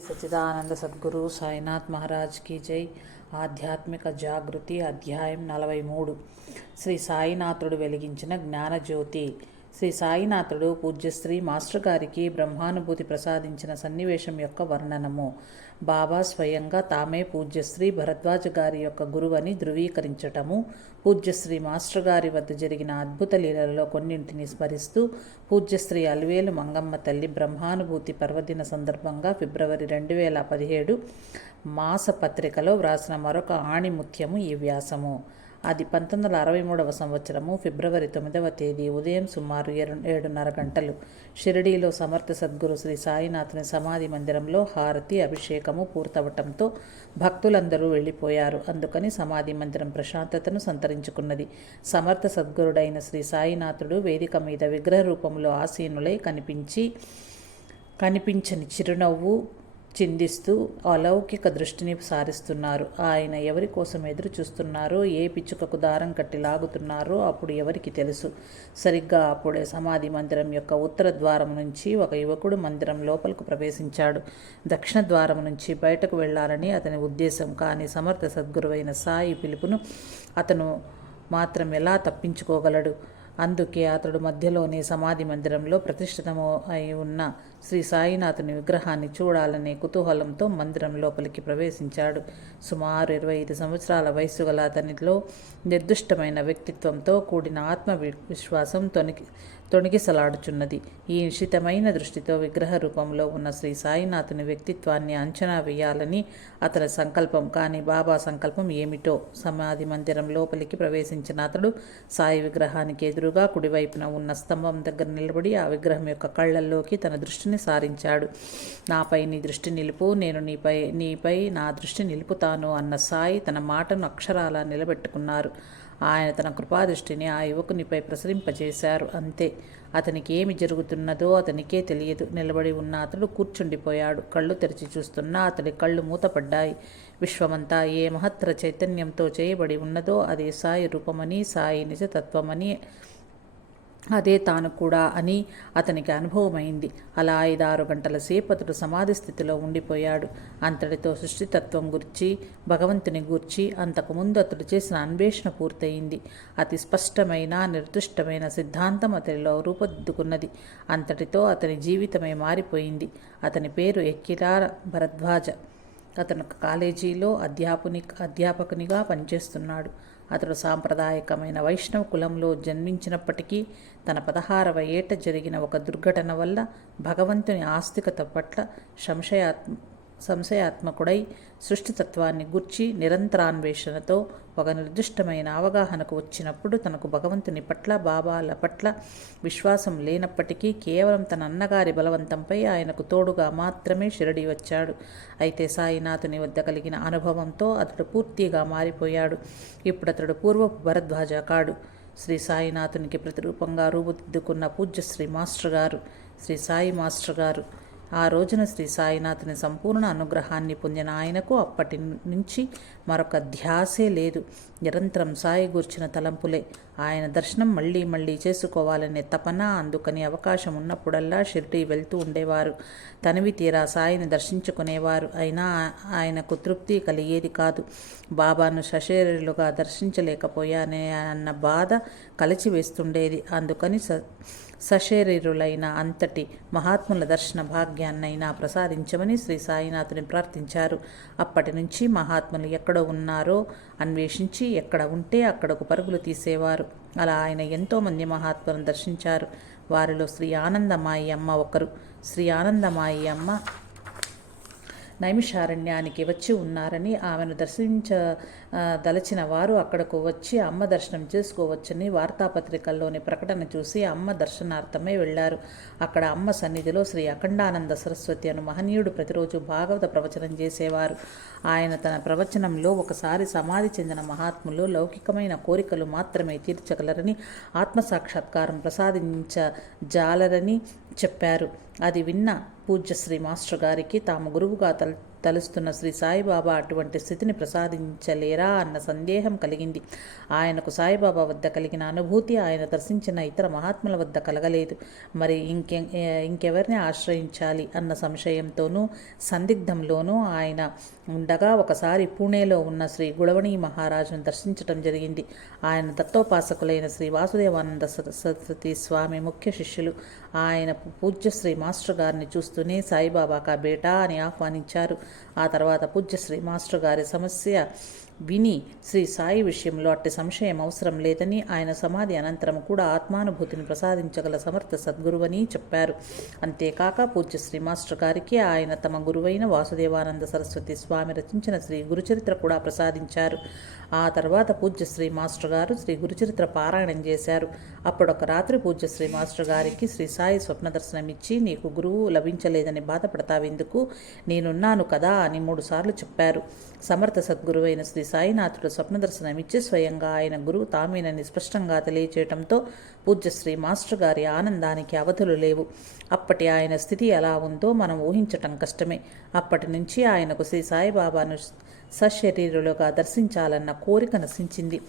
సచిదానంద సద్గురు సాయినాథ్ మహారాజ్ కీ జై. ఆధ్యాత్మిక జాగృతి అధ్యాయం నలభై మూడు. శ్రీ సాయినాథుడు వెలిగించిన జ్ఞానజ్యోతి. శ్రీ సాయినాథుడు పూజ్యశ్రీ మాస్టర్ గారికి బ్రహ్మానుభూతి ప్రసాదించిన సన్నివేశం యొక్క వర్ణనము. బాబా స్వయంగా తామే పూజ్యశ్రీ భరద్వాజ గారి యొక్క గురువని ధృవీకరించటము. పూజ్యశ్రీ మాస్టర్ గారి వద్ద జరిగిన అద్భుత లీలలలో కొన్నింటిని స్మరిస్తూ పూజ్యశ్రీ అలివేలు మంగమ్మ తల్లి బ్రహ్మానుభూతి పర్వదిన సందర్భంగా ఫిబ్రవరి రెండు వేల పదిహేడు మాసపత్రికలో వ్రాసిన మరొక ఆణిముత్యము ఈ వ్యాసము. అది పంతొమ్మిది వందల అరవై మూడవ సంవత్సరము ఫిబ్రవరి తొమ్మిదవ తేదీ ఉదయం సుమారు ఏడున్నర గంటలు. షిరిడీలో సమర్థ సద్గురు శ్రీ సాయినాథుని సమాధి మందిరంలో హారతి అభిషేకము పూర్తవటంతో భక్తులందరూ వెళ్ళిపోయారు. అందుకని సమాధి మందిరం ప్రశాంతతను సంతరించుకున్నది. సమర్థ సద్గురుడైన శ్రీ సాయినాథుడు వేదిక మీద విగ్రహ రూపంలో ఆసీనులై కనిపించి కనిపించని చిరునవ్వు చిందిస్తూ అలౌకిక దృష్టిని సారిస్తున్నారు. ఆయన ఎవరి కోసం ఎదురు చూస్తున్నారో ఏ పిచ్చుకకు దారం కట్టి లాగుతున్నారో అప్పుడు ఎవరికి తెలుసు. సరిగ్గా అప్పుడే సమాధి మందిరం యొక్క ఉత్తర ద్వారం నుంచి ఒక యువకుడు మందిరం లోపలకు ప్రవేశించాడు. దక్షిణ ద్వారం నుంచి బయటకు వెళ్ళాలని అతని ఉద్దేశం కానీ సమర్థ సద్గురువైన సాయి పిలుపును అతను మాత్రం ఎలా తప్పించుకోగలడు? అందుకే అతడు మధ్యలోనే సమాధి మందిరంలో ప్రతిష్ఠితమై అయి ఉన్న శ్రీ సాయినాథుని విగ్రహాన్ని చూడాలనే కుతూహలంతో మందిరం లోపలికి ప్రవేశించాడు. సుమారు ఇరవై ఐదు సంవత్సరాల వయసు గల అతనిలో నిర్దిష్టమైన వ్యక్తిత్వంతో కూడిన ఆత్మవిశ్వాసం తొనికి తొణిగిసలాడుచున్నది ఈ నిశితమైన దృష్టితో విగ్రహ రూపంలో ఉన్న శ్రీ సాయినాథుని వ్యక్తిత్వాన్ని అంచనా వేయాలని అతని సంకల్పం. కానీ బాబా సంకల్పం ఏమిటో? సమాధి మందిరం లోపలికి ప్రవేశించిన అతడు సాయి విగ్రహానికి ఎదురుగా కుడివైపున ఉన్న స్తంభం దగ్గర నిలబడి ఆ విగ్రహం యొక్క కళ్ళల్లోకి తన దృష్టిని సారించాడు. నాపై నీ దృష్టి నిలుపు నేను నీపై నీపై నా దృష్టి నిలుపుతాను అన్న సాయి తన మాటను అక్షరాల నిలబెట్టుకున్నారు. ఆయన తన కృపాదృష్టిని ఆ యువకునిపై ప్రసరింపజేశారు. అంతే. అతనికి ఏమి జరుగుతున్నదో అతనికే తెలియదు. నిలబడి ఉన్న అతడు కూర్చుండిపోయాడు. కళ్ళు తెరిచి చూస్తున్నా అతడి కళ్ళు మూతపడ్డాయి. విశ్వమంతా ఏ మహత్తర చైతన్యంతో చేయబడి ఉన్నదో అదే సాయి రూపమని సాయి నిజతత్వమని అదే తాను కూడా అని అతనికి అనుభవమైంది. అలా ఐదారు గంటల సేపు అతడు సమాధి స్థితిలో ఉండిపోయాడు. అంతటితో సృష్టితత్వం గురించి భగవంతుని గూర్చి అంతకుముందు అతడు చేసిన అన్వేషణ పూర్తయింది. అతి స్పష్టమైన నిర్దిష్టమైన సిద్ధాంతం అతనిలో రూపుదిద్దుకున్నది అంతటితో అతని జీవితమే మారిపోయింది. అతని పేరు ఎక్కిరా భరద్వాజ. అతను కాలేజీలో అధ్యాపుని అధ్యాపకునిగా పనిచేస్తున్నాడు. అతడు సాంప్రదాయకమైన వైష్ణవ కులంలో జన్మించినప్పటికీ తన పదహారవ ఏట జరిగిన ఒక దుర్ఘటన వల్ల భగవంతుని ఆస్తికత పట్ల సంశయాత్మ సంశయాత్మకుడై సృష్టితత్వాన్ని గుర్చి నిరంతరాన్వేషణతో ఒక నిర్దిష్టమైన అవగాహనకు వచ్చినప్పుడు తనకు భగవంతుని పట్ల బాబాల పట్ల విశ్వాసం లేనప్పటికీ కేవలం తన అన్నగారి బలవంతంపై ఆయనకు తోడుగా మాత్రమే షిరడి వచ్చాడు. అయితే సాయినాథుని వద్ద కలిగిన అనుభవంతో అతడు పూర్తిగా మారిపోయాడు. ఇప్పుడు అతడు పూర్వపు భరద్వాజ కాడు. శ్రీ సాయినాథునికి ప్రతిరూపంగా రూపుదిద్దుకున్న పూజ్య శ్రీ మాస్టర్ గారు శ్రీ సాయి మాస్టర్ గారు ఆ రోజున శ్రీ సాయినాథుని సంపూర్ణ అనుగ్రహాన్ని పొందిన ఆయనకు అప్పటి నుంచి మరొక ధ్యాసే లేదు. నిరంతరం సాయి గూర్చిన తలంపులే. ఆయన దర్శనం మళ్ళీ మళ్ళీ చేసుకోవాలనే తపన అందుకని అవకాశం ఉన్నప్పుడల్లా షిరిడీ వెళ్తూ ఉండేవారు. తనివి తీరా సాయిని దర్శించుకునేవారు. అయినా ఆయనకు తృప్తి కలిగేది కాదు. బాబాను సశరీరులుగా దర్శించలేకపోయానే అన్న బాధ కలిచివేస్తుండేది అందుకని స సశరీరులైన అంతటి మహాత్ముల దర్శన భాగ్యాన్నైనా ప్రసాదించమని శ్రీ సాయినాథుని ప్రార్థించారు. అప్పటి నుంచి మహాత్ములు ఎక్కడ ఉన్నారో అన్వేషించి ఎక్కడ ఉంటే అక్కడకు పరుగులు తీసేవారు. అలా ఆయన ఎంతోమంది మహాత్ములను దర్శించారు. వారిలో శ్రీ ఆనందమాయి అమ్మ ఒకరు. శ్రీ ఆనందమాయి అమ్మ నైమిషారణ్యానికి వచ్చి ఉన్నారని ఆమెను దర్శించ దలచిన వారు అక్కడకు వచ్చి అమ్మ దర్శనం చేసుకోవచ్చని వార్తాపత్రికల్లోని ప్రకటన చూసి అమ్మ దర్శనార్థమే వెళ్ళారు అక్కడ అమ్మ సన్నిధిలో శ్రీ అఖండానంద సరస్వతి అను మహనీయుడు ప్రతిరోజు భాగవత ప్రవచనం చేసేవారు. ఆయన తన ప్రవచనంలో ఒకసారి సమాధి చెందిన మహాత్ములు లౌకికమైన కోరికలు మాత్రమే తీర్చగలరని ఆత్మసాక్షాత్కారం ప్రసాదించజాలరని చెప్పారు. అది విన్న పూజ్య శ్రీ మాస్టర్ గారికి తాము గురువుగా తల తలుస్తున్న శ్రీ సాయిబాబా అటువంటి స్థితిని ప్రసాదించలేరా అన్న సందేహం కలిగింది. ఆయనకు సాయిబాబా వద్ద కలిగిన అనుభూతి ఆయన దర్శించిన ఇతర మహాత్ముల వద్ద కలగలేదు. మరి ఇంకె ఇంకెవరిని ఆశ్రయించాలి అన్న సంశయంతోనూ సందిగ్ధంలోనూ ఆయన ఉండగా ఒకసారి పూణేలో ఉన్న శ్రీ గుడవణి మహారాజును దర్శించటం జరిగింది. ఆయన దత్తోపాసకులైన శ్రీ వాసుదేవానంద సరస్వతి స్వామి ముఖ్య శిష్యులు. ఆయన పూజ్య శ్రీ మాస్టర్ గారిని చూస్తూనే సాయిబాబా కా బేటా అని ఆహ్వానించారు. ఆ తర్వాత పూజ్య శ్రీ మాస్టర్ గారి సమస్య విని శ్రీ సాయి విషయంలో అట్టి సంశయం అవసరం లేదని ఆయన సమాధి అనంతరం కూడా ఆత్మానుభూతిని ప్రసాదించగల సమర్థ సద్గురువని చెప్పారు. అంతేకాక పూజ్య శ్రీ మాస్టర్ గారికి ఆయన తమ గురువైన వాసుదేవానంద సరస్వతి స్వామి రచించిన శ్రీ గురుచరిత్ర కూడా ప్రసాదించారు. ఆ తర్వాత పూజ్య శ్రీ మాస్టర్ గారు శ్రీ గురుచరిత్ర పారాయణం చేశారు. అప్పుడొక రాత్రి పూజ్య శ్రీ మాస్టర్ గారికి శ్రీ సాయి స్వప్న దర్శనమిచ్చి నీకు గురువు లభించలేదని బాధపడతావెందుకు నేనున్నాను కదా అని మూడుసార్లు చెప్పారు. సమర్థ సద్గురువైన శ్రీ సాయినాథుడు స్వప్న దర్శనమిచ్చి స్వయంగా ఆయన గురువు తామేనని స్పష్టంగా తెలియచేయటంతో పూజ్యశ్రీ మాస్టర్ గారి ఆనందానికి అవధులు లేవు. అప్పటి ఆయన స్థితి ఎలా ఉందో మనం ఊహించటం కష్టమే. అప్పటి నుంచి ఆయనకు శ్రీ సాయిబాబాను సశరీరులుగా దర్శించాలన్న కోరిక నశించింది.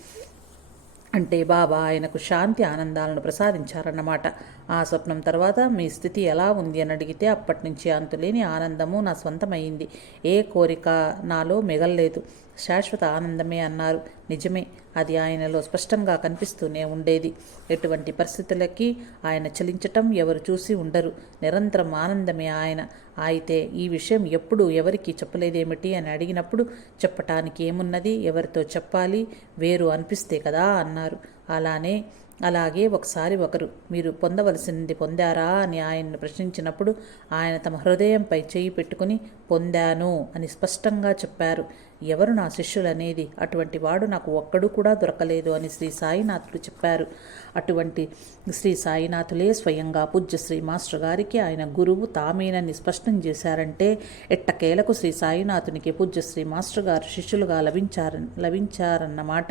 అంటే బాబా ఆయనకు శాంతి ఆనందాలను ప్రసాదించారన్నమాట. ఆ స్వప్నం తర్వాత మీ స్థితి ఎలా ఉంది అని అడిగితే అప్పటి నుంచి అంతులేని ఆనందము నా స్వంతమైంది. ఏ కోరిక నాలో మిగల్లేదు. శాశ్వత ఆనందమే అన్నారు. నిజమే అది ఆయనలో స్పష్టంగా కనిపిస్తూనే ఉండేది. ఎటువంటి పరిస్థితులకి ఆయన చలించటం ఎవరు చూసి ఉండరు. నిరంతరం ఆనందమే ఆయన. అయితే ఈ విషయం ఎప్పుడు ఎవరికి చెప్పలేదేమిటి అని అడిగినప్పుడు చెప్పటానికి ఏమున్నది? ఎవరితో చెప్పాలి? వేరు అనిపిస్తే కదా అన్నారు. అలానే అలాగే ఒకసారి ఒకరు మీరు పొందవలసింది పొందారా అని ఆయన్ను ప్రశ్నించినప్పుడు ఆయన తమ హృదయంపై చేయి పెట్టుకుని పొందాను అని స్పష్టంగా చెప్పారు. ఎవరు నా శిష్యులనేది? అటువంటి వాడు నాకు ఒక్కడు కూడా దొరకలేదు అని శ్రీ సాయినాథుడు చెప్పారు. అటువంటి శ్రీ సాయినాథులే స్వయంగా పూజ్య శ్రీ మాస్టర్ గారికి ఆయన గురువు తామేనని స్పష్టం చేశారంటే ఎట్టకేలకు శ్రీ సాయినాథునికి పూజ్య శ్రీ మాస్టర్ గారు శిష్యులుగా లభించార లభించారన్నమాట.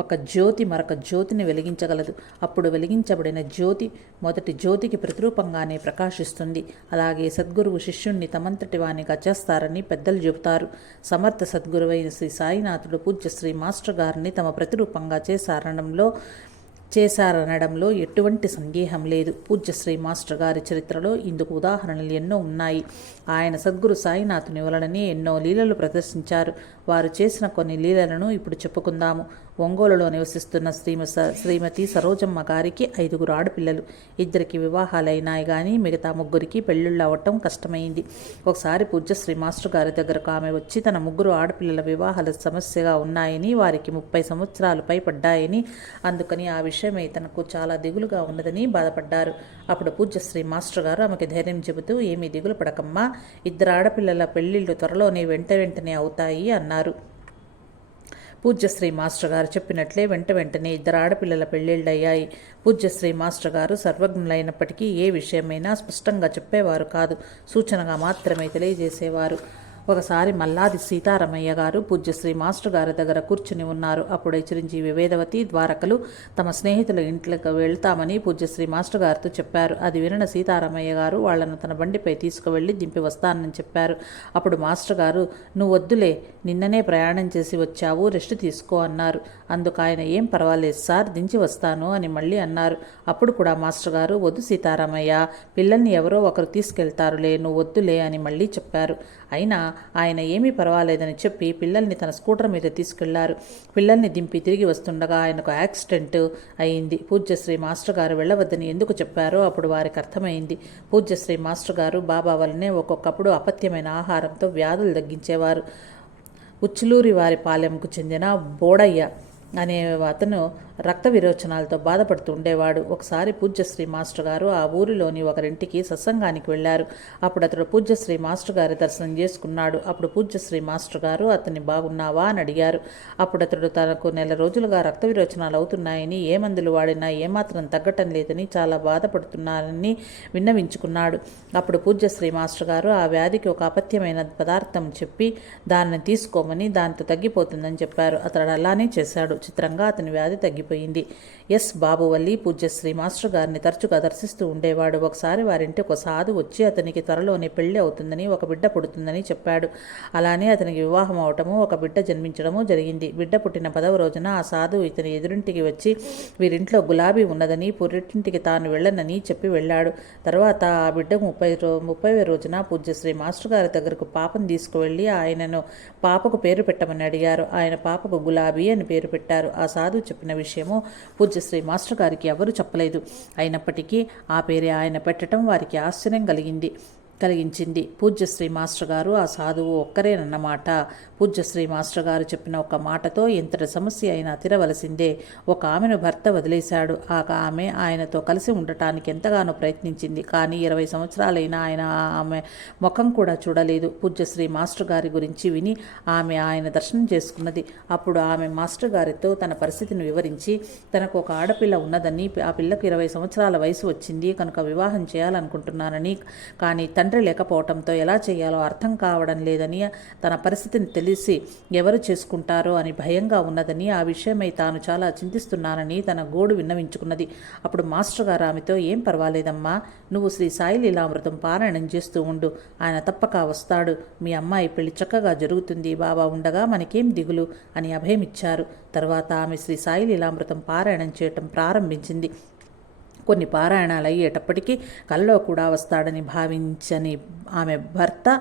ఒక జ్యోతి మరొక జ్యోతిని వెలిగించగలదు. అప్పుడు వెలిగించబడిన జ్యోతి మొదటి జ్యోతికి ప్రతిరూపంగానే ప్రకాశిస్తుంది. అలాగే సద్గురువు శిష్యుణ్ణి తమంతటి వానిగా చేస్తారని పెద్దలు చెబుతారు. సమర్థ గురువైన శ్రీ సాయినాథుడు పూజ్య శ్రీ మాస్టర్ గారిని తమ ప్రతిరూపంగా చేశారనడంలో చేశారనడంలో ఎటువంటి సందేహం లేదు. పూజ్యశ్రీ మాస్టర్ గారి చరిత్రలో ఇందుకు ఉదాహరణలు ఎన్నో ఉన్నాయి. ఆయన సద్గురు సాయినాథుని వలననే ఎన్నో లీలలు ప్రదర్శించారు. వారు చేసిన కొన్ని లీలలను ఇప్పుడు చెప్పుకుందాము. ఒంగోలులో నివసిస్తున్న శ్రీమ శ్రీమతి సరోజమ్మ గారికి ఐదుగురు ఆడపిల్లలు. ఇద్దరికి వివాహాలైనాయి కానీ మిగతా ముగ్గురికి పెళ్ళిళ్ళు అవ్వటం కష్టమైంది. ఒకసారి పూజ్య శ్రీ మాస్టర్ గారి దగ్గరకు ఆమె వచ్చి తన ముగ్గురు ఆడపిల్లల వివాహాల సమస్యగా ఉన్నాయని వారికి ముప్పై సంవత్సరాలు పైపడ్డాయని అందుకని ఆ విషయమై తనకు చాలా దిగులుగా ఉన్నదని బాధపడ్డారు. అప్పుడు పూజ్య శ్రీ మాస్టర్ గారు ఆమెకి ధైర్యం చెబుతూ ఏమీ దిగులు పడకమ్మా. ఇద్దరు ఆడపిల్లల పెళ్ళిళ్ళు త్వరలోనే వెంట వెంటనే అవుతాయి అన్నారు. పూజ్యశ్రీ మాస్టర్ గారు చెప్పినట్లే వెంట వెంటనే ఇద్దరు ఆడపిల్లల పెళ్ళిళ్ళయ్యాయి పూజ్యశ్రీ మాస్టర్ గారు సర్వజ్ఞులైనప్పటికీ ఏ విషయమైనా స్పష్టంగా చెప్పేవారు కాదు. సూచనగా మాత్రమే తెలియజేసేవారు. ఒకసారి మల్లాది సీతారామయ్య గారు పూజ్యశ్రీ మాస్టర్ గారి దగ్గర కూర్చుని ఉన్నారు. అప్పుడే చిరంజీవి వేదవతి ద్వారకలు తమ స్నేహితుల ఇంట్లోకి వెళ్తామని పూజ్యశ్రీ మాస్టర్ గారితో చెప్పారు. అది వినిన సీతారామయ్య గారు వాళ్ళను తన బండిపై తీసుకువెళ్ళి దింపి వస్తానని చెప్పారు. అప్పుడు మాస్టర్ గారు నువ్వు వద్దులే నిన్ననే ప్రయాణం చేసి వచ్చావు రెస్ట్ తీసుకో అన్నారు. అందుకు ఆయన ఏం పర్వాలేదు సార్ దించి వస్తాను అని మళ్ళీ అన్నారు. అప్పుడు కూడా మాస్టర్ గారు వద్దు సీతారామయ్య పిల్లల్ని ఎవరో ఒకరు తీసుకెళ్తారులే నువ్వు వద్దులే అని మళ్ళీ చెప్పారు. అయినా ఆయన ఏమీ పర్వాలేదని చెప్పి పిల్లల్ని తన స్కూటర్ మీద తీసుకెళ్ళారు. పిల్లల్ని దింపి తిరిగి వస్తుండగా ఆయనకు యాక్సిడెంట్ అయింది. పూజ్యశ్రీ మాస్టర్ గారు వెళ్ళవద్దని ఎందుకు చెప్పారో అప్పుడు వారికి అర్థమైంది. పూజ్యశ్రీ మాస్టర్ గారు బాబా వల్లనే ఒక్కొక్కప్పుడు అపత్యమైన ఆహారంతో వ్యాధులు తగ్గించేవారు. ఉచ్చులూరి వారి పాలెంకు చెందిన బోడయ్య అనే అతను రక్త విరోచనాలతో బాధపడుతూ ఉండేవాడు ఒకసారి పూజ్యశ్రీ మాస్టర్ గారు ఆ ఊరిలోని ఒకరింటికి సత్సంగానికి వెళ్ళారు అప్పుడు అతడు పూజ్యశ్రీ మాస్టర్ గారి దర్శనం చేసుకున్నాడు. అప్పుడు పూజ్యశ్రీ మాస్టర్ గారు అతన్ని బాగున్నావా? అని అడిగారు. అప్పుడు అతడు తనకు నెల రోజులుగా రక్త విరోచనాలు అవుతున్నాయని ఏ మందులు వాడినా ఏమాత్రం తగ్గటం లేదని చాలా బాధపడుతున్నారని విన్నవించుకున్నాడు. అప్పుడు పూజ్యశ్రీ మాస్టర్ గారు ఆ వ్యాధికి ఒక అపత్యమైన పదార్థం చెప్పి దాన్ని తీసుకోమని దాంతో తగ్గిపోతుందని చెప్పారు. అతడు అలానే చేశాడు. చిత్రంగా అతని వ్యాధి తగ్గిపోయింది ఎస్ బాబువల్లి పూజ్యశ్రీ మాస్టర్ గారిని తరచుగా దర్శిస్తూ ఉండేవాడు. ఒకసారి వారింటి ఒక సాధు వచ్చి అతనికి త్వరలోనే పెళ్ళి అవుతుందని ఒక బిడ్డ పుడుతుందని చెప్పాడు. అలానే అతనికి వివాహం అవటము ఒక బిడ్డ జన్మించడము జరిగింది. బిడ్డ పుట్టిన పదవ రోజున ఆ సాధువు ఇతని ఎదురింటికి వచ్చి వీరింట్లో గులాబీ ఉన్నదని పురిటింటికి తాను వెళ్ళనని చెప్పి వెళ్ళాడు. తర్వాత ఆ బిడ్డ ముప్పై రో ముప్పై రోజున పూజ్యశ్రీ మాస్టర్ గారి దగ్గరకు పాపను తీసుకువెళ్ళి ఆయనను పాపకు పేరు పెట్టమని అడిగారు. ఆయన పాపకు గులాబీ అని పేరు పెట్టారు. ఆ సాధువు చెప్పిన విషయం విషయము పూజ్యశ్రీ మాస్టర్ గారికి ఎవరు చెప్పలేదు. అయినప్పటికీ ఆ పేరే ఆయన పెట్టడం వారికి ఆశ్చర్యం కలిగింది. కలిగించింది. పూజ్యశ్రీ మాస్టర్ గారు ఆ సాధువు ఒక్కరేనన్నమాట. పూజ్యశ్రీ మాస్టర్ గారు చెప్పిన ఒక మాటతో ఇంతటి సమస్య అయినా తిరవలసిందే. ఒక ఆమెను భర్త వదిలేశాడు. ఆ ఆమె ఆయనతో కలిసి ఉండటానికి ఎంతగానో ప్రయత్నించింది. కానీ ఇరవై సంవత్సరాలైనా ఆయన ఆమె ముఖం కూడా చూడలేదు. పూజ్యశ్రీ మాస్టర్ గారి గురించి విని ఆమె ఆయన దర్శనం చేసుకున్నది. అప్పుడు ఆమె మాస్టర్ గారితో తన పరిస్థితిని వివరించి తనకు ఒక ఆడపిల్ల ఉన్నదని ఆ పిల్లకు ఇరవై సంవత్సరాల వయసు వచ్చింది. కనుక వివాహం చేయాలనుకుంటున్నానని కానీ తండ్రి లేకపోవడంతో ఎలా చేయాలో అర్థం కావడం లేదని తన పరిస్థితిని తెలిసి ఎవరు చేసుకుంటారో అని భయంగా ఉన్నదని ఆ విషయమై తాను చాలా చింతిస్తున్నానని తన గోడు విన్నవించుకున్నది. అప్పుడు మాస్టర్ గారు ఆమెతో ఏం పర్వాలేదమ్మా నువ్వు శ్రీ సాయి లీలామృతం పారాయణం చేస్తూ ఉండు. ఆయన తప్పక వస్తాడు. మీ అమ్మాయి పెళ్ళి చక్కగా జరుగుతుంది. బాబా ఉండగా మనకేం దిగులు? అని అభయమిచ్చారు. తర్వాత ఆమె శ్రీ సాయి లీలామృతం పారాయణం చేయటం ప్రారంభించింది. కొన్ని పారాయణాలు అయ్యేటప్పటికీ కలలో కూడా వస్తాడని భావించని ఆమె భర్త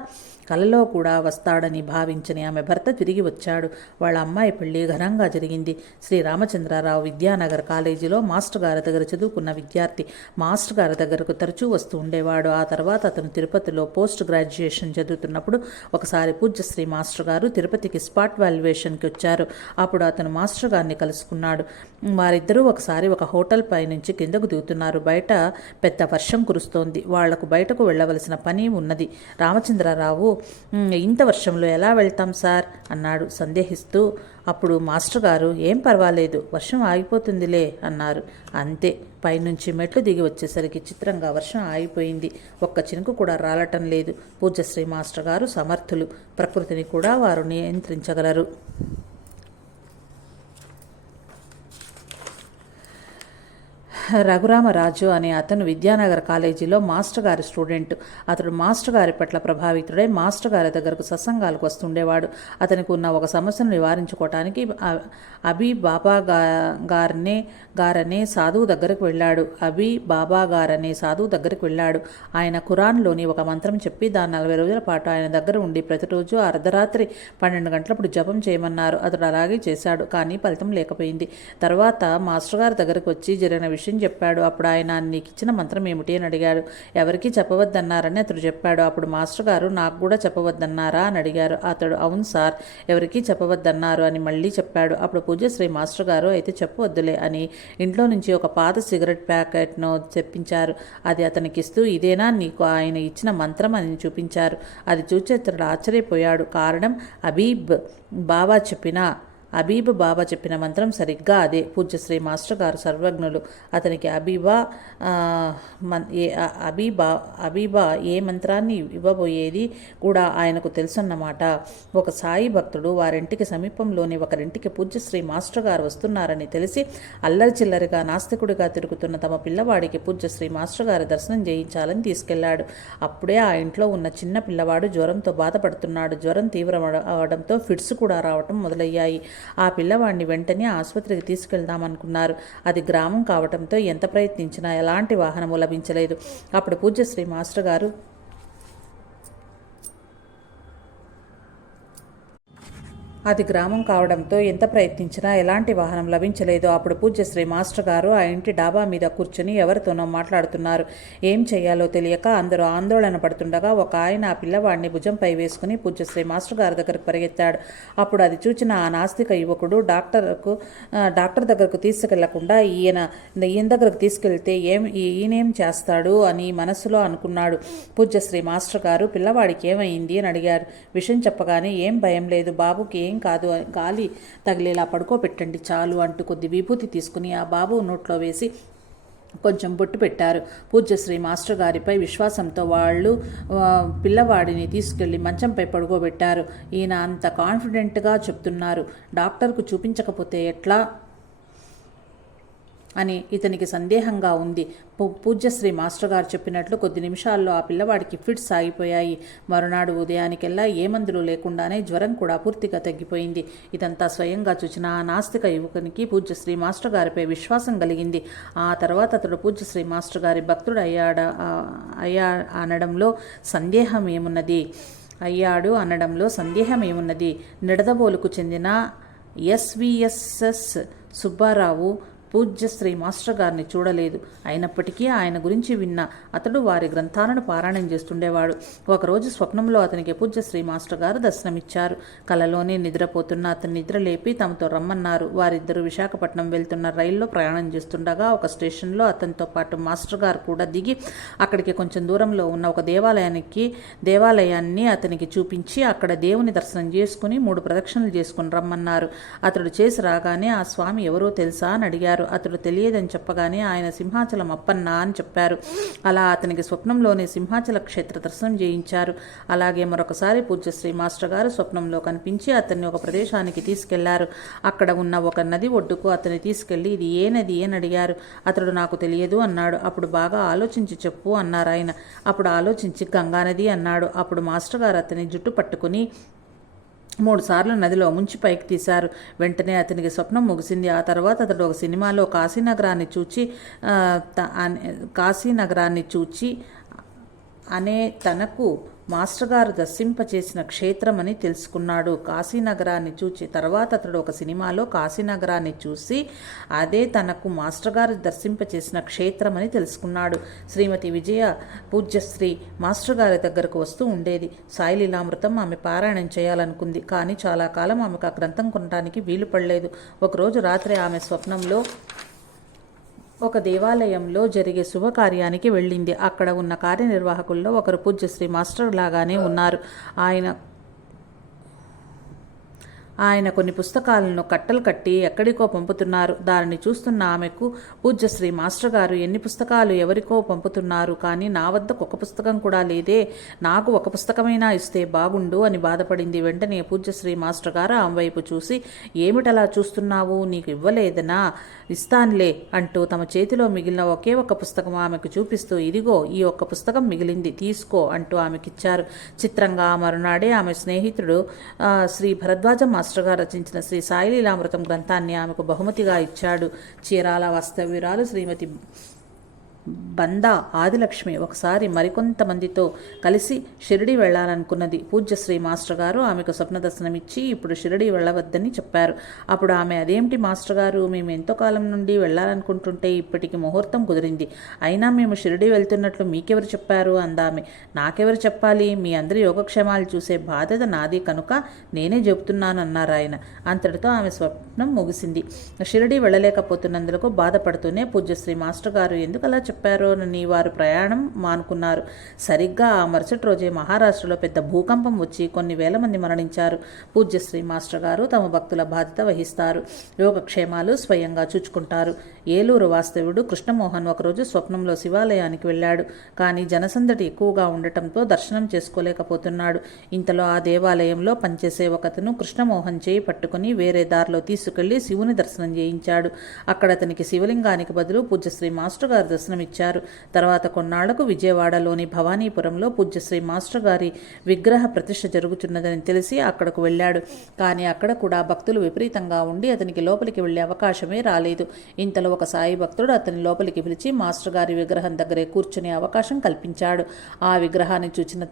కలలో కూడా వస్తాడని భావించని ఆమె భర్త తిరిగి వచ్చాడు. వాళ్ళ అమ్మాయి పెళ్ళి ఘనంగా జరిగింది. శ్రీ రామచంద్రరావు విద్యానగర్ కాలేజీలో మాస్టర్ గారి దగ్గర చదువుకున్న విద్యార్థి మాస్టర్ గారి దగ్గరకు తరచూ వస్తూ ఉండేవాడు. ఆ తర్వాత అతను తిరుపతిలో పోస్ట్ గ్రాడ్యుయేషన్ చదువుతున్నప్పుడు ఒకసారి పూజ్యశ్రీ మాస్టర్ గారు తిరుపతికి స్పాట్ వాల్యుయేషన్కి వచ్చారు. అప్పుడు అతను మాస్టర్ గారిని కలుసుకున్నాడు. వారిద్దరూ ఒకసారి ఒక హోటల్ పై నుంచి కిందకు దిగుతున్నారు బయట పెద్ద వర్షం కురుస్తోంది. వాళ్ళకు బయటకు వెళ్ళవలసిన పని ఉన్నది. రామచంద్రరావు ఇంత వర్షంలో ఎలా వెళ్తాం సార్? అన్నాడు. సందేహిస్తూ అప్పుడు మాస్టర్ గారు ఏం పర్వాలేదు వర్షం ఆగిపోతుందిలే అన్నారు. అంతే పైనుంచి మెట్లు దిగి వచ్చేసరికి చిత్రంగా వర్షం ఆగిపోయింది. ఒక్క చినుకు కూడా రాలటం లేదు. పూజశ్రీ మాస్టర్ గారు సమర్థులు. ప్రకృతిని కూడా వారు నియంత్రించగలరు. రఘురామరాజు అనే అతను విద్యానగర్ కాలేజీలో మాస్టర్ గారి స్టూడెంట్. అతడు మాస్టర్ గారి పట్ల ప్రభావితుడై మాస్టర్ గారి దగ్గరకు సత్సంగాలకు వస్తుండేవాడు. అతనికి ఉన్న ఒక సమస్యను నివారించుకోవటానికి అభి బాబా గారనే గారనే సాధువు దగ్గరకు వెళ్ళాడు. అభి బాబా గారనే సాధువు దగ్గరకు వెళ్ళాడు. ఆయన ఖురాన్లోని ఒక మంత్రం చెప్పి దాని నలభై రోజుల పాటు ఆయన దగ్గర ఉండి ప్రతిరోజు అర్ధరాత్రి పన్నెండు గంటలప్పుడు జపం చేయమన్నారు. అతడు అలాగే చేశాడు కానీ ఫలితం లేకపోయింది. తర్వాత మాస్టర్ గారి దగ్గరకు వచ్చి జరిగిన విషయం విషయం చెప్పాడు. అప్పుడు ఆయన నీకు ఇచ్చిన మంత్రం ఏమిటి? అని అడిగాడు ఎవరికీ చెప్పవద్దన్నారని అతడు చెప్పాడు. అప్పుడు మాస్టర్ గారు నాకు కూడా చెప్పవద్దన్నారా? అని అడిగారు. అతడు అవును సార్ ఎవరికీ చెప్పవద్దన్నారు అని మళ్ళీ చెప్పాడు. అప్పుడు పూజశ్రీ మాస్టర్ గారు అయితే చెప్పవద్దులే అని ఇంట్లో నుంచి ఒక పాత సిగరెట్ ప్యాకెట్ను తెప్పించారు. అది అతనికి ఇస్తూ ఇదేనా? నీకు ఆయన ఇచ్చిన మంత్రం అని చూపించారు. అది చూచి అతడు ఆశ్చర్యపోయాడు. కారణం అబీబ్ బాబా చెప్పిన అబీబ్ బాబా చెప్పిన మంత్రం సరిగ్గా అదే. పూజ్యశ్రీ మాస్టర్ గారు సర్వజ్ఞులు. అతనికి అబీబా ఏ అబీబా అబీబా ఏ మంత్రాన్ని ఇవ్వబోయేది కూడా ఆయనకు తెలుసన్నమాట. ఒక సాయి భక్తుడు వారింటికి సమీపంలోని ఒకరింటికి పూజ్యశ్రీ మాస్టర్ గారు వస్తున్నారని తెలిసి అల్లరి చిల్లరిగా నాస్తికుడిగా తిరుగుతున్న తమ పిల్లవాడికి పూజ్యశ్రీ మాస్టర్ గారి దర్శనం చేయించాలని తీసుకెళ్ళాడు. అప్పుడే ఆ ఇంట్లో ఉన్న చిన్న పిల్లవాడు జ్వరంతో బాధపడుతున్నాడు. జ్వరం తీవ్రం అవడంతో ఫిట్స్ కూడా రావటం మొదలయ్యాయి. ఆ పిల్లవాడిని వెంటనే ఆసుపత్రికి తీసుకెళ్దామనుకున్నారు అది గ్రామం కావటంతో ఎంత ప్రయత్నించినా ఎలాంటి వాహనము లభించలేదు. అప్పుడు పూజ్యశ్రీ మాస్టర్ గారు అది గ్రామం కావడంతో ఎంత ప్రయత్నించినా ఎలాంటి వాహనం లభించలేదు అప్పుడు పూజ్యశ్రీ మాస్టర్ గారు ఆ ఇంటి డాబా మీద కూర్చుని ఎవరితోనో మాట్లాడుతున్నారు. ఏం చేయాలో తెలియక అందరూ ఆందోళన పడుతుండగా ఒక ఆయన ఆ పిల్లవాడిని భుజంపై వేసుకుని పూజ్యశ్రీ మాస్టర్ గారి దగ్గరకు పరిగెత్తాడు. అప్పుడు అది చూచిన ఆ నాస్తిక యువకుడు డాక్టర్కు డాక్టర్ దగ్గరకు తీసుకెళ్ళకుండా ఈయన ఈయన దగ్గరకు తీసుకెళ్తే ఏం ఈ- ఈయనేం చేస్తాడు అని మనసులో అనుకున్నాడు. పూజ్యశ్రీ మాస్టర్ గారు పిల్లవాడికి ఏమైంది అని అడిగారు. విషయం చెప్పగానే ఏం భయం లేదు బాబుకి ఏం కాదు గాలి తగిలేలా పడుకోబెట్టండి చాలు అంటూ కొద్ది విభూతి తీసుకుని ఆ బాబు నోట్లో వేసి కొంచెం బొట్టు పెట్టారు. పూజ్యశ్రీ మాస్టర్ గారిపై విశ్వాసంతో వాళ్ళు పిల్లవాడిని తీసుకెళ్ళి మంచంపై పడుకోబెట్టారు. ఈయన అంత కాన్ఫిడెంట్గా చెప్తున్నారు. డాక్టర్కు చూపించకపోతే ఎట్లా? అని ఇతనికి సందేహంగా ఉంది. పూ- పూజ్యశ్రీ మాస్టర్ గారు చెప్పినట్లు కొద్ది నిమిషాల్లో ఆ పిల్లవాడికి ఫిట్స్ ఆగిపోయాయి. మరునాడు ఉదయానికెల్లా ఏ మందులు లేకుండానే జ్వరం కూడా పూర్తిగా తగ్గిపోయింది. ఇదంతా స్వయంగా చూచిన ఆ నాస్తిక యువకునికి పూజ్యశ్రీ మాస్టర్ గారిపై విశ్వాసం కలిగింది. ఆ తర్వాత అతడు పూజ్యశ్రీ మాస్టర్ గారి భక్తుడు అయ్యాడ అయ్యా అనడంలో సందేహం ఏమున్నది? అయ్యాడు అనడంలో సందేహం ఏమున్నది? నిడదబోలుకు చెందిన ఎస్విఎస్ఎస్ సుబ్బారావు పూజ్య శ్రీ మాస్టర్ గారిని చూడలేదు. అయినప్పటికీ ఆయన గురించి విన్న అతడు వారి గ్రంథాలను పారాయణం చేస్తుండేవాడు. ఒకరోజు స్వప్నంలో అతనికి పూజ్య శ్రీ మాస్టర్ గారు దర్శనమిచ్చారు. కలలోనే నిద్రపోతున్న అతని నిద్ర లేపి తమతో రమ్మన్నారు. వారిద్దరూ విశాఖపట్నం వెళ్తున్న రైల్లో ప్రయాణం చేస్తుండగా ఒక స్టేషన్లో అతనితో పాటు మాస్టర్ గారు కూడా దిగి అక్కడికి కొంచెం దూరంలో ఉన్న ఒక దేవాలయానికి దేవాలయాన్ని అతనికి చూపించి అక్కడ దేవుని దర్శనం చేసుకుని మూడు ప్రదక్షిణలు చేసుకుని రమ్మన్నారు. అతడు చేసి రాగానే ఆ స్వామి ఎవరో తెలుసా అని అడిగారు. అతడు తెలియదని చెప్పగానే ఆయన సింహాచలం అప్పన్న అని చెప్పారు. అలా అతనికి స్వప్నంలోనే సింహాచల క్షేత్ర దర్శనం చేయించారు. అలాగే మరొకసారి పూజ్యశ్రీ మాస్టర్ గారు స్వప్నంలో కనిపించి అతన్ని ఒక ప్రదేశానికి తీసుకెళ్ళారు. అక్కడ ఉన్న ఒక నది ఒడ్డుకు అతన్ని తీసుకెళ్ళి ఇది ఏ నది అని అడిగారు. అతడు నాకు తెలియదు అన్నాడు. అప్పుడు బాగా ఆలోచించి చెప్పు అన్నారు ఆయన. అప్పుడు ఆలోచించి గంగానది అన్నాడు. అప్పుడు మాస్టర్ గారు అతని జుట్టు పట్టుకుని మూడు సార్లు నదిలో ముంచి పైకి తీశారు. వెంటనే అతనికి స్వప్నం ముగిసింది. ఆ తర్వాత అతడు ఒక సినిమాలో కాశీనగరాన్ని చూచి కాశీనగరాన్ని చూచి అనే తనకు మాస్టర్ గారు దర్శింపచేసిన క్షేత్రమని తెలుసుకున్నాడు. కాశీనగరాన్ని చూచి తర్వాత అతడు ఒక సినిమాలో కాశీనగరాన్ని చూసి అదే తనకు మాస్టర్ గారు దర్శింపచేసిన క్షేత్రమని తెలుసుకున్నాడు. శ్రీమతి విజయ పూజ్యశ్రీ మాస్టర్ గారి దగ్గరకు వస్తూ ఉండేది. సాయిలీలామృతం ఆమె పారాయణం చేయాలనుకుంది. కానీ చాలా కాలం ఆమెకు ఆ గ్రంథం కొనడానికి వీలు పడలేదు. ఒకరోజు రాత్రి ఆమె స్వప్నంలో ఒక దేవాలయంలో జరిగే శుభకార్యానికి వెళ్ళింది. అక్కడ ఉన్న కార్యనిర్వాహకుల్లో ఒకరు పూజ్య శ్రీ మాస్టర్ లాగానే ఉన్నారు. ఆయన ఆయన కొన్ని పుస్తకాలను కట్టలు కట్టి ఎక్కడికో పంపుతున్నారు. దానిని చూస్తున్న ఆమెకు పూజ్యశ్రీ మాస్టర్ గారు ఎన్ని పుస్తకాలు ఎవరికో పంపుతున్నారు? కానీ నా వద్దకు ఒక పుస్తకం కూడా లేదే. నాకు ఒక పుస్తకమైనా ఇస్తే బాగుండు అని బాధపడింది. వెంటనే పూజ్యశ్రీ మాస్టర్ గారు ఆమె వైపు చూసి ఏమిటలా చూస్తున్నావు? నీకు ఇవ్వలేదనా? ఇస్తాన్లే అంటూ తమ చేతిలో మిగిలిన ఒకే ఒక పుస్తకం ఆమెకు చూపిస్తూ ఇదిగో ఈ ఒక్క పుస్తకం మిగిలింది. తీసుకో అంటూ ఆమెకిచ్చారు. చిత్రంగా మరునాడే ఆమె స్నేహితుడు శ్రీ భరద్వాజ మాస్టర్ గారు రచించిన శ్రీ సాయిలీలామృతం గ్రంథాన్ని ఆమెకు బహుమతిగా ఇచ్చాడు. చీరాల వాస్తవ్యురాలు శ్రీమతి బందా ఆదిలక్ష్మి ఒకసారి మరికొంతమందితో కలిసి షిరిడి వెళ్ళాలనుకున్నది. పూజ్యశ్రీ మాస్టర్ గారు ఆమెకు స్వప్న దర్శనమిచ్చి ఇప్పుడు షిరిడి వెళ్ళవద్దని చెప్పారు. అప్పుడు ఆమె అదేమిటి మాస్టర్ గారు? మేము ఎంతో కాలం నుండి వెళ్ళాలనుకుంటుంటే ఇప్పటికి ముహూర్తం కుదిరింది. అయినా మేము షిరిడి వెళ్తున్నట్లు మీకెవరు చెప్పారు? అందామె. నాకెవరు చెప్పాలి? మీ అందరి యోగక్షేమాలు చూసే బాధ్యత నాది కనుక నేనే చెబుతున్నాను అన్నారు ఆయన అంతటితో ఆమె స్వప్నం ముగిసింది. షిరిడి వెళ్ళలేకపోతున్నందుకు బాధపడుతూనే పూజ్యశ్రీ మాస్టర్ గారు ఎందుకు అలా చెప్పారు? చెప్పారోనని వారు ప్రయాణం మానుకున్నారు. సరిగ్గా ఆ మరుసటి రోజే మహారాష్ట్రలో పెద్ద భూకంపం వచ్చి కొన్ని వేల మంది మరణించారు. పూజ్యశ్రీ మాస్టర్ గారు తమ భక్తుల బాధ్యత వహిస్తారు. యోగక్షేమాలు స్వయంగా చూచుకుంటారు. ఏలూరు వాస్తవుడు కృష్ణమోహన్ ఒకరోజు స్వప్నంలో శివాలయానికి వెళ్ళాడు. కానీ జనసందడి ఎక్కువగా ఉండటంతో దర్శనం చేసుకోలేకపోతున్నాడు. ఇంతలో ఆ దేవాలయంలో పనిచేసే ఒకతను కృష్ణమోహన్ చేయి పట్టుకుని వేరే దారిలో తీసుకెళ్ళి శివుని దర్శనం చేయించాడు. అక్కడ అతనికి శివలింగానికి బదులు పూజ్యశ్రీ మాస్టర్ గారు దర్శనం ఇచ్చారు తర్వాత కొన్నాళ్ళకు విజయవాడలోని భవానీపురంలో పూజ్యశ్రీ మాస్టర్ గారి విగ్రహ ప్రతిష్ఠ జరుగుతున్నదని తెలిసి అక్కడకు వెళ్ళాడు. కానీ అక్కడ కూడా భక్తులు విపరీతంగా ఉండి అతనికి లోపలికి వెళ్ళే అవకాశమే రాలేదు. ఇంతలో ఒక సాయి భక్తుడు అతని లోపలికి పిలిచి మాస్టర్ గారి విగ్రహం దగ్గరే కూర్చునే అవకాశం కల్పించాడు. ఆ విగ్రహాన్ని చూచిన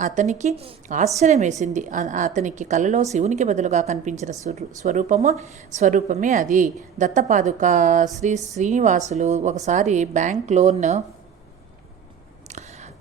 అతనికి ఆశ్చర్యం వేసింది అతనికి కలలో శివునికి బదులుగా కనిపించిన స్వరూ- స్వరూపము స్వరూపమే అది. దత్తపాదుక శ్రీ శ్రీనివాసులు ఒకసారి బ్యాంక్ లోన్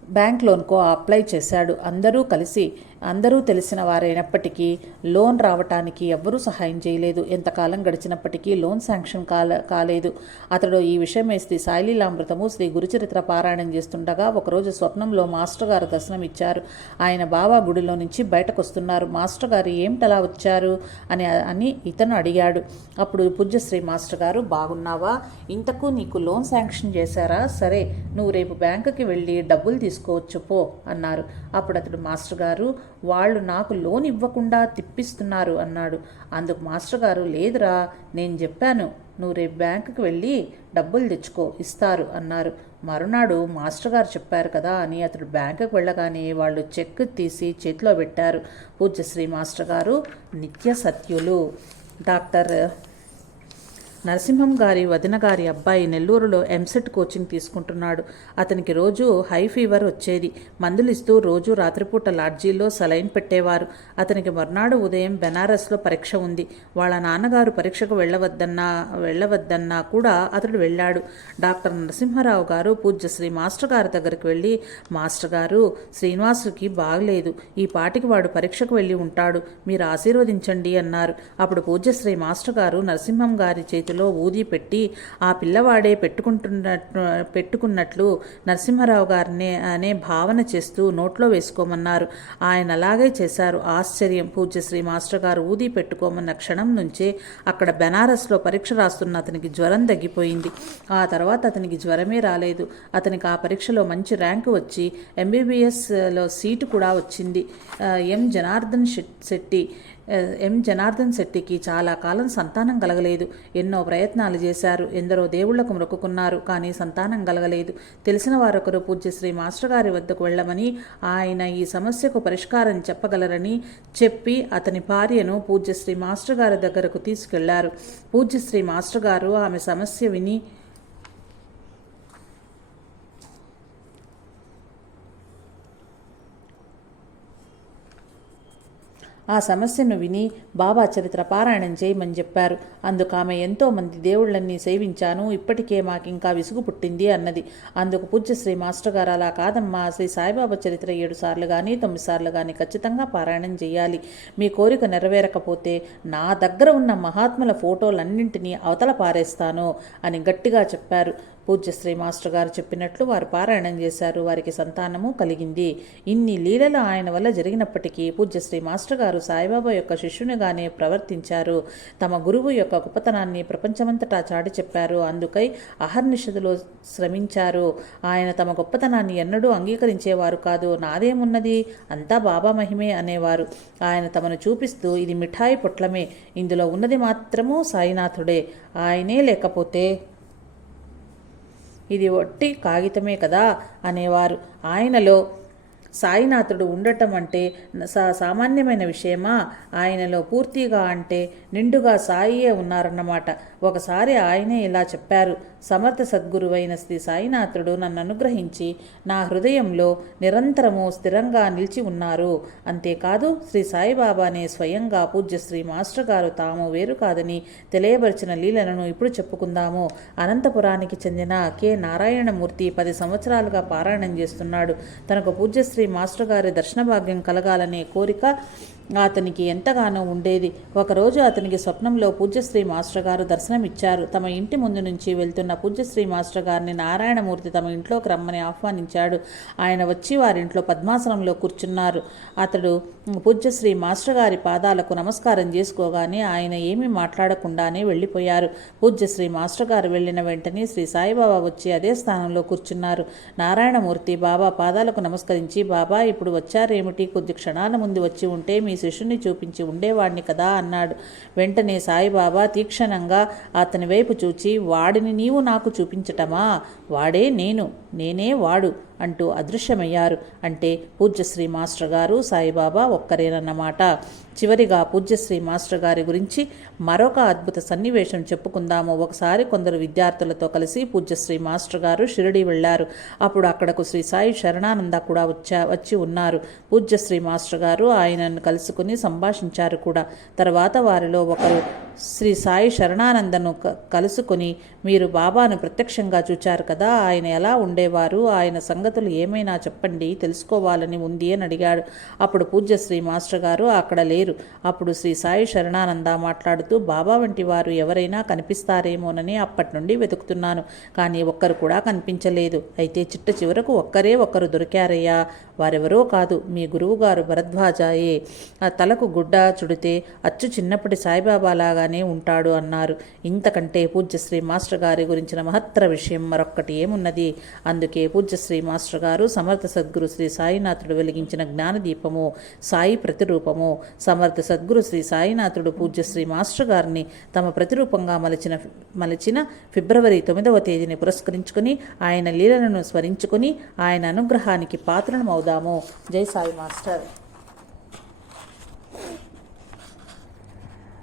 బ్యాంక్ లోన్కు అప్లై చేశాడు. అందరూ కలిసి అందరూ తెలిసిన వారైనప్పటికీ లోన్ రావటానికి ఎవ్వరూ సహాయం చేయలేదు. ఎంతకాలం గడిచినప్పటికీ లోన్ శాంక్షన్ కాల కాలేదు. అతడు ఈ విషయం శ్రీ సాయిలీలామృతము శ్రీ గురుచరిత్ర పారాయణం చేస్తుండగా ఒకరోజు స్వప్నంలో మాస్టర్ గారు దర్శనం ఇచ్చారు. ఆయన బాబా గుడిలో నుంచి బయటకు వస్తున్నారు మాస్టర్ గారు ఏమిటలా వచ్చారు అని అని ఇతను అడిగాడు. అప్పుడు పూజ్యశ్రీ మాస్టర్ గారు బాగున్నావా? ఇంతకు నీకు లోన్ శాంక్షన్ చేశారా? సరే నువ్వు రేపు బ్యాంకుకి వెళ్ళి డబ్బులు తీసుకోవచ్చు పో అన్నారు. అప్పుడు అతడు మాస్టర్ గారు వాళ్ళు నాకు లోన్ ఇవ్వకుండా తిప్పిస్తున్నారు అన్నాడు. అందుకు మాస్టర్ గారు లేదురా నేను చెప్పాను నువ్వు రేపు బ్యాంకుకి వెళ్ళి డబ్బులు తెచ్చుకో ఇస్తారు అన్నారు. మరునాడు మాస్టర్ గారు చెప్పారు కదా అని అతడు బ్యాంకుకి వెళ్ళగానే వాళ్ళు చెక్ తీసి చేతిలో పెట్టారు. పూజ్యశ్రీ మాస్టర్ గారు నిత్య సత్యులు. డాక్టర్ నరసింహం గారి వదిన గారి అబ్బాయి నెల్లూరులో ఎంసెట్ కోచింగ్ తీసుకుంటున్నాడు. అతనికి రోజు హై ఫీవర్ వచ్చేది. మందులు ఇస్తూ రోజు రాత్రిపూట లాడ్జీలో సలైన్ పెట్టేవారు. అతనికి మర్నాడు ఉదయం బెనారస్లో పరీక్ష ఉంది. వాళ్ళ నాన్నగారు పరీక్షకు వెళ్ళవద్దన్నా వెళ్ళవద్దన్నా కూడా అతడు వెళ్ళాడు. డాక్టర్ నరసింహారావు గారు పూజ్యశ్రీ మాస్టర్ గారి దగ్గరికి వెళ్ళి మాస్టర్ గారు శ్రీనివాసుకి బాగలేదు. ఈ పాటికి వాడు పరీక్షకు వెళ్ళి ఉంటాడు. మీరు ఆశీర్వదించండి అన్నారు. అప్పుడు పూజ్యశ్రీ మాస్టర్ గారు నరసింహం గారి చేతి చేతిలో ఊది పెట్టి ఆ పిల్లవాడే పెట్టుకుంటున్నట్టు పెట్టుకున్నట్లు నరసింహారావు గారిని అనే భావన చేస్తూ నోట్లో వేసుకోమన్నారు. ఆయన అలాగే చేశారు. ఆశ్చర్యం. పూజ్యశ్రీ మాస్టర్ గారు ఊది పెట్టుకోమన్న క్షణం నుంచే అక్కడ బెనారస్లో పరీక్ష రాస్తున్న అతనికి జ్వరం తగ్గిపోయింది. ఆ తర్వాత అతనికి జ్వరమే రాలేదు. అతనికి ఆ పరీక్షలో మంచి ర్యాంకు వచ్చి ఎంబీబీఎస్లో సీటు కూడా వచ్చింది. ఎం. జనార్దన్ శెట్- శెట్టి ఎం. జనార్దన్ శెట్టికి చాలా కాలం సంతానం కలగలేదు. ఎన్నో ప్రయత్నాలు చేశారు. ఎందరో దేవుళ్ళకు మొక్కుకున్నారు. కానీ సంతానం కలగలేదు. తెలిసిన వారొకరు పూజ్యశ్రీ మాస్టర్ గారి వద్దకు వెళ్ళమని ఆయన ఈ సమస్యకు పరిష్కారం చెప్పగలరని చెప్పి అతని భార్యను పూజ్యశ్రీ మాస్టర్ గారి దగ్గరకు తీసుకెళ్ళారు. పూజ్యశ్రీ మాస్టర్ గారు ఆమె సమస్య విని ఆ సమస్యను విని బాబా చరిత్ర పారాయణం చేయమని చెప్పారు. అందుకు ఆమె ఎంతో మంది దేవుళ్ళన్నీ సేవించాను. ఇప్పటికే మాకింకా విసుగు పుట్టింది అన్నది. అందుకు పూజ్య శ్రీ మాస్టర్ గారు అలా కాదమ్మా. శ్రీ సాయిబాబా చరిత్ర ఏడు సార్లు కానీ తొమ్మిది సార్లు కానీ ఖచ్చితంగా పారాయణం చేయాలి. మీ కోరిక నెరవేరకపోతే నా దగ్గర ఉన్న మహాత్ముల ఫోటోలన్నింటినీ అవతల పారేస్తాను అని గట్టిగా చెప్పారు. పూజ్య శ్రీ మాస్టర్ గారు చెప్పినట్లు వారు పారాయణం చేశారు. వారికి సంతానము కలిగింది. ఇన్ని లీలలు ఆయన వల్ల జరిగినప్పటికీ పూజ్య శ్రీ మాస్టర్ గారు సాయిబాబా యొక్క శిష్యునిగానే ప్రవర్తించారు. తమ గురువు యొక్క గొప్పతనాన్ని ప్రపంచమంతటా చాటి చెప్పారు. అందుకై అహర్నిషదులో శ్రమించారు. ఆయన తమ గొప్పతనాన్ని ఎన్నడూ అంగీకరించేవారు కాదు. నాదేమున్నది? అంతా బాబా మహిమే అనేవారు. ఆయన తమను చూపిస్తూ ఇది మిఠాయి పొట్లమే. ఇందులో ఉన్నది మాత్రము సాయినాథుడే. ఆయనే లేకపోతే ఇది ఒట్టి కాగితమే కదా అనేవారు. ఆయనలో సాయినాథుడు ఉండటం అంటే సా సామాన్యమైన విషయమా? ఆయనలో పూర్తిగా అంటే నిండుగా సాయియే ఉన్నారన్నమాట. ఒకసారి ఆయనే ఇలా చెప్పారు. సమర్థ సద్గురువైన శ్రీ సాయినాథుడు నన్ను అనుగ్రహించి నా హృదయంలో నిరంతరము స్థిరంగా నిలిచి ఉన్నారు. అంతేకాదు శ్రీ సాయిబాబానే స్వయంగా పూజ్య శ్రీ మాస్టర్ గారు తాము వేరు కాదని తెలియబరిచిన లీలలను ఇప్పుడు చెప్పుకుందాము. అనంతపురానికి చెందిన కె. నారాయణమూర్తి పది సంవత్సరాలుగా పారాయణం చేస్తున్నాడు. తనకు పూజ్యశ్రీ మాస్టర్ గారి దర్శన భాగ్యం కలగాలనే కోరిక అతనికి ఎంతగానో ఉండేది. ఒకరోజు అతనికి స్వప్నంలో పూజ్యశ్రీ మాస్టర్ గారు దర్శనమిచ్చారు. తమ ఇంటి ముందు నుంచి వెళ్తున్న పూజ్యశ్రీ మాస్టర్ గారిని నారాయణమూర్తి తమ ఇంట్లోకి రమ్మని ఆహ్వానించాడు. ఆయన వచ్చి వారింట్లో పద్మాసనంలో కూర్చున్నారు. అతడు పూజ్యశ్రీ మాస్టర్ గారి పాదాలకు నమస్కారం చేసుకోగానే ఆయన ఏమీ మాట్లాడకుండానే వెళ్ళిపోయారు. పూజ్యశ్రీ మాస్టర్ గారు వెళ్ళిన వెంటనే శ్రీ సాయిబాబా వచ్చి అదే స్థానంలో కూర్చున్నారు. నారాయణమూర్తి బాబా పాదాలకు నమస్కరించి బాబా ఇప్పుడు వచ్చారేమిటి? కొద్ది క్షణాల ముందు వచ్చి ఉంటే మీ శిష్యుని చూపించి ఉండేవాడిని కదా అన్నాడు. వెంటనే సాయిబాబా తీక్షణంగా అతని వైపు చూచి వాడిని నీవు నాకు చూపించటమా? వాడే నేను నేనే వాడు. అంటూ అదృశ్యమయ్యారు. అంటే పూజ్యశ్రీ మాస్టర్ గారు సాయిబాబా ఒక్కరేనన్నమాట. చివరిగా పూజ్యశ్రీ మాస్టర్ గారి గురించి మరొక అద్భుత సన్నివేశం చెప్పుకుందాము. ఒకసారి కొందరు విద్యార్థులతో కలిసి పూజ్యశ్రీ మాస్టర్ గారు షిరిడి వెళ్ళారు. అప్పుడు అక్కడకు శ్రీ సాయి శరణానంద కూడా వచ్చా వచ్చి ఉన్నారు. పూజ్యశ్రీ మాస్టర్ గారు ఆయనను కలుసుకుని సంభాషించారు కూడా. తర్వాత వారిలో ఒకరు శ్రీ సాయి శరణానందను క- కలుసుకుని మీరు బాబాను ప్రత్యక్షంగా చూచారు కదా ఆయన ఎలా ఉండేవారు? ఆయన సంగతి సంగతులు ఏమైనా చెప్పండి తెలుసుకోవాలని ఉంది అని అడిగాడు. అప్పుడు పూజ్య శ్రీ మాస్టర్ గారు అక్కడ లేరు. అప్పుడు శ్రీ సాయి శరణానంద మాట్లాడుతూ బాబా వంటి వారు ఎవరైనా కనిపిస్తారేమోనని అప్పటి నుండి వెతుకుతున్నాను కానీ ఒక్కరు కూడా కనిపించలేదు. అయితే చిట్ట చివరకు ఒక్కరే ఒక్కరు దొరికారయ్యా. వారెవరో కాదు మీ గురువుగారు భరద్వాజాయే. ఆ తలకు గుడ్డ చుడితే అచ్చు చిన్నప్పటి సాయిబాబా లాగానే ఉంటాడు అన్నారు. ఇంతకంటే పూజ్యశ్రీ మాస్టర్ గారి గురించిన మహత్తర విషయం మరొక్కటి ఏమున్నది? అందుకే పూజ్యశ్రీ శ్రీ మాస్టర్ గారు సమర్థ సద్గురు శ్రీ సాయినాథుడు వెలిగించిన జ్ఞానదీపము సాయి ప్రతిరూపము. సమర్థ సద్గురు శ్రీ సాయినాథుడు పూజ్య శ్రీ మాస్టర్ గారిని తమ ప్రతిరూపంగా మలిచిన మలిచిన ఫిబ్రవరి తొమ్మిదవ తేదీని పురస్కరించుకుని ఆయన లీలలను స్మరించుకుని ఆయన అనుగ్రహానికి పాత్రమవుదాము జై సాయి మాస్టర్.